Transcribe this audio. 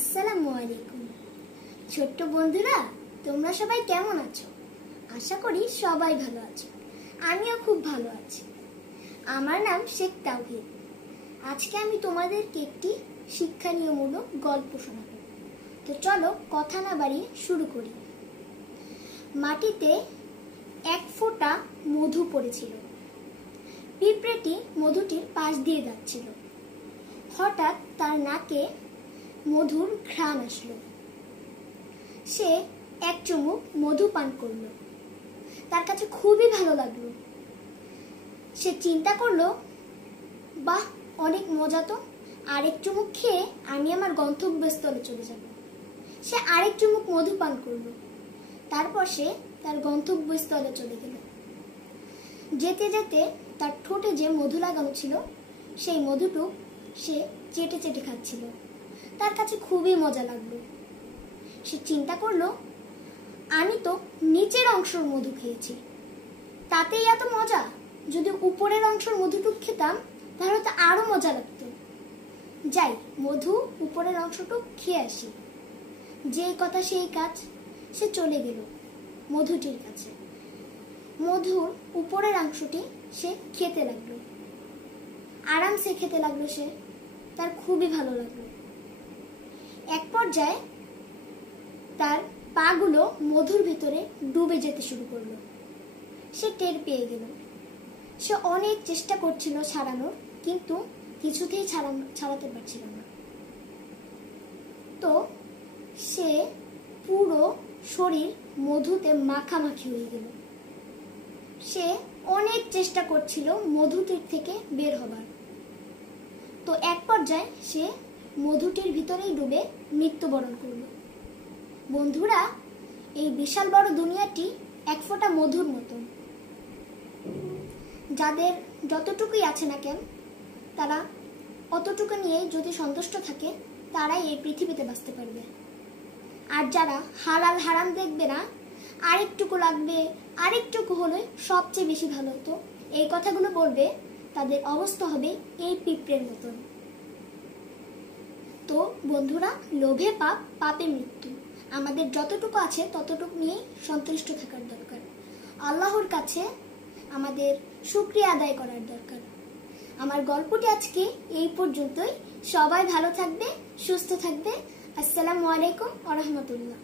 আসসালামু আলাইকুম। ছোট্ট বন্ধুরা, তোমরা সবাই কেমন আছো? আশা করি সবাই ভালো আছো। আমিও খুব ভালো আছি। আমার নাম শেখ তাওহিদ। আজকে আমি তোমাদেরকে একটি শিক্ষণীয়মূলক গল্প শোনাবো। তো চলো কথা না বাড়িয়ে শুরু করি। মাটিতে এক ফোঁটা মধু পড়েছিল। পিঁপড়েটি মধুটির পাশ দিয়ে যাচ্ছিল। হঠাৎ তার নাকে মধুর ঘ্রাণ আসলো। সে এক চুমুক মধু পান করল। তার কাছে খুবই ভালো লাগলো। সে চিন্তা করলো, বাহ, অনেক মজা তো, আরেক চুমুক খেয়ে আমি আমার গন্তব্যস্থলে চলে যাব। সে আরেক চুমুক মধু পান করলো। তারপর সে তার গন্তব্যস্থলে চলে গেল। যেতে যেতে তার ঠোঁটে যে মধু লাগানো ছিল সেই মধুটুক সে চেটে চেটে খাচ্ছিল। তার কাছে খুবই মজা লাগলো। সে চিন্তা করলো, আমি তো নিচের অংশের মধু খেয়েছি, তাতেই এত মজা। যদি উপরের অংশের মধুটুক খেতাম তাহলে তো আরো মজা লাগতো। যাই, মধু উপরের অংশটুক খেয়ে আসি। যেই কথা সেই কাজ। সে চলে গেল মধুটির কাছে। মধুর উপরের অংশটি সে খেতে লাগলো। আরামসে খেতে লাগলো সে। তার খুবই ভালো লাগলো। এক পর্যায়ে তার পাগুলো মধুর ভিতরে ডুবে যেতে শুরু করলো। সে টের পেয়ে গেল। সে অনেক চেষ্টা করছিল ছাড়ানোর, কিন্তু কিছুতেই ছাড়াতে পারছিল না। তো সে পুরো শরীর মধুতে মাখামাখি হয়ে গেল। সে অনেক চেষ্টা করছিল মধুটির থেকে বের হবার। তো এক পর্যায়ে সে মধুটির ভিতরেই ডুবে মৃত্যুবরণ করল। বন্ধুরা, এই বিশাল বড় দুনিয়াটি এক ফোঁটা মধুর মতন। যাদের যতটুকুই আছে না কেন, তারা অতটুকু নিয়ে যদি সন্তুষ্ট থাকে, তারাই এই পৃথিবীতে বাঁচতে পারবে। আর যারা হালাল হারাম দেখবে না, আরেকটুকু লাগবে, আরেকটুকু হলে সবচেয়ে বেশি ভালো হতো, এই কথাগুলো বলবে, তাদের অবস্থা হবে এই পিঁপড়ের মতন। তো বন্ধুরা, লোভে পাপ, পাপে মৃত্যু। আমাদের যতটুকু আছে ততটুকু নিয়েই সন্তুষ্ট থাকার দরকার। আল্লাহর কাছে আমাদের শুকরিয়া আদায় করার দরকার। আমার গল্পটি আজকে এই পর্যন্তই। সবাই ভালো থাকবে, সুস্থ থাকবে। আসসালামু আলাইকুম ওয়া রাহমাতুল্লাহ।